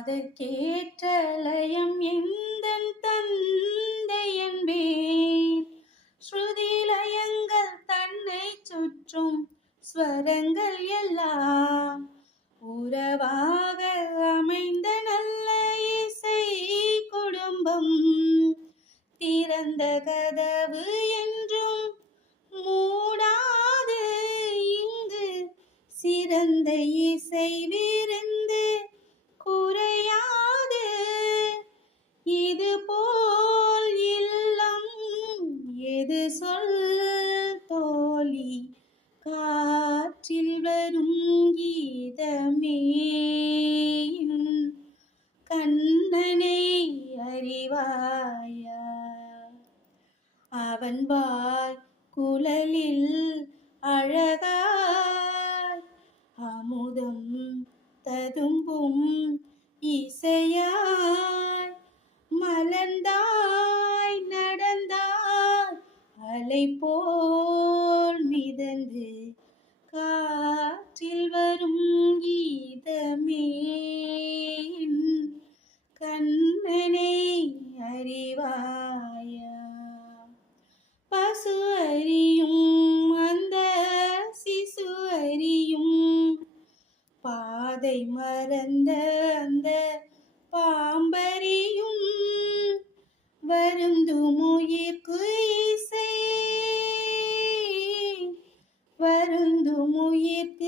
அதற்கேற்ற லயம் எந்தன் தந்தை என்பேன். ஸ்ருதி லயங்கள் தன்னை சுற்றும் ஸ்வரங்கள் எல்லாம் உறவாக அமைந்த நல்ல இசை குடும்பம். திறந்த கதவு என்றும் மூடாது, இங்கு சிறந்த இசை விருந்து குறையாது. இது போல் இல்லம் எது சொல் தோழி, காற்றில் வரும் கீதமே. கண்ணனை அறிவாயா, அவன் வாய் குழலில் அழகாய் அமுதம் ததும்பும் இசையாய் மலர்ந்தாய் நடந்தாய் அலை போல் மிதந்து காற்றில் வரும் கீதமே. கண்ணனை அறிவாயா, பசு அறியும் அந்த சிசு அறியும் பாதை மறந்த அந்த பாம்பறியும் வருந்தும் உயிர்க்கு இசை வருந்தும் உயிர்க்கு